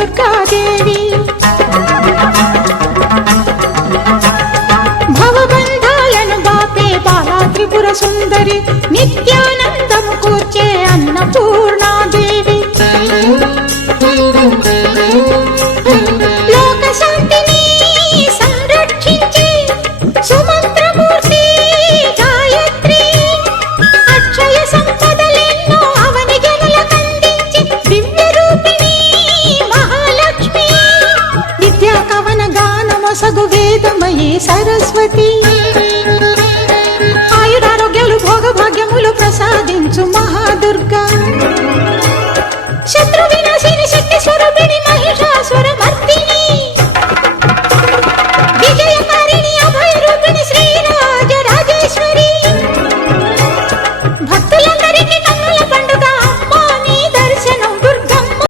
దుర్గాదేవి. భవబంధాలను బాపే బాలా త్రిపుర సుందరి, నిత్యానందము కూర్చే అన్నపూర్ణాదేవి. లోక శాంతిని సంరక్షించే సుమంత్రమూర్తి గాయత్రి, అక్షయ సంపదలెన్నో అవని జనులకందించి దివ్య రూపిణి మహాలక్ష్మి. విద్యా కవన గానమొసగు వేదమయీ సరస్వతి, ఆయురారోగ్యాలు భోగభాగ్యములు ప్రసాదించు మహాదుర్గా. శత్రు వినాశిని శక్తి స్వరూపిణి